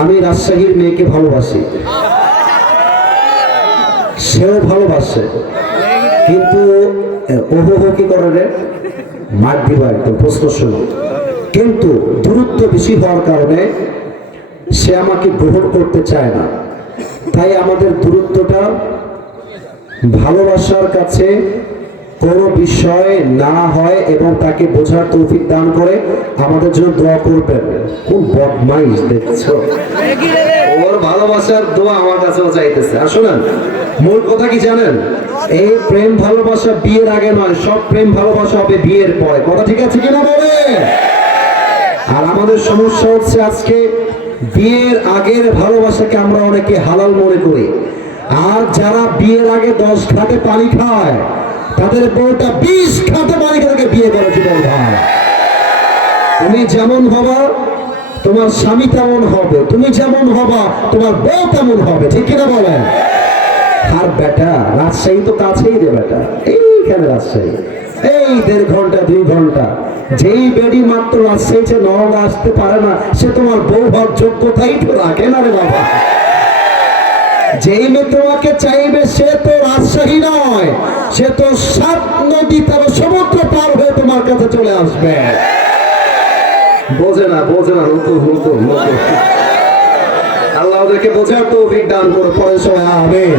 আমি রাজশাহীর মেয়েকে ভালোবাসি। সেও ভালোবাসে। কিন্তু ওহো কি করে মার দিবা একদম, প্রশ্ন শুনো। কিন্তু দূরত্ব বেশি হওয়ার কারণে সে আমাকে গ্রহণ করতে চায় না। তাই আমাদের দূরত্বটা ভালোবাসার কাছে কোনো বিষয় না হয় এবং তাকে বোঝার তৌফিক দান করে আমাদের জন্য দোয়া করবেন। কোন বদমাইশ, দেখছ? ওর ভালোবাসার দোয়া আমার কাছেও চাইতেছে। আর শোনেন, মূল কথা কি জানেন? এই প্রেম ভালোবাসা বিয়ের আগে নয়, সব প্রেম ভালোবাসা হবে বিয়ের পরে। কথা ঠিক আছে কিনা বলে আর আমাদের সমস্যা হচ্ছে আজকে বিয়ের আগের ভালোবাসাকে আমরা অনেকে হালাল মনে করি। আর যারা বিয়ের আগে দশ ঘাটে পানি খায় তাদের বউটা বিশ ঘাটে পানি খেতে বিয়ে করে জীবন ভাই তুমি যেমন হবা, তোমার স্বামী তেমন হবে। তুমি যেমন হবা, তোমার বউ তেমন হবে। ঠিক কিনা বলেন? আর বেটা, রাজশাহী তো কাছেই রে বেটা। এইখানে রাজশাহী। এই দেড় ঘণ্টা, দুই ঘণ্টা। যেই বেডি মাত্র রাজশাহীতে নওগাঁ আসতে পারে না, সে তোমার বউ হওয়ার যোগ্যতাই তো রাখে না রে বাবা। যেই মেয়ে তোমাকে চাইবে, সে তো রাজশাহী সে তো সাত নদী তার সমুদ্র পার হয়ে তোমার কাছে চলে আসবে। বোঝে না বোঝে না রুতু হুতু হুতু আল্লাহ ওদেরকে বোঝার তো অভিজ্ঞান করে, পরে সবাই আমিন।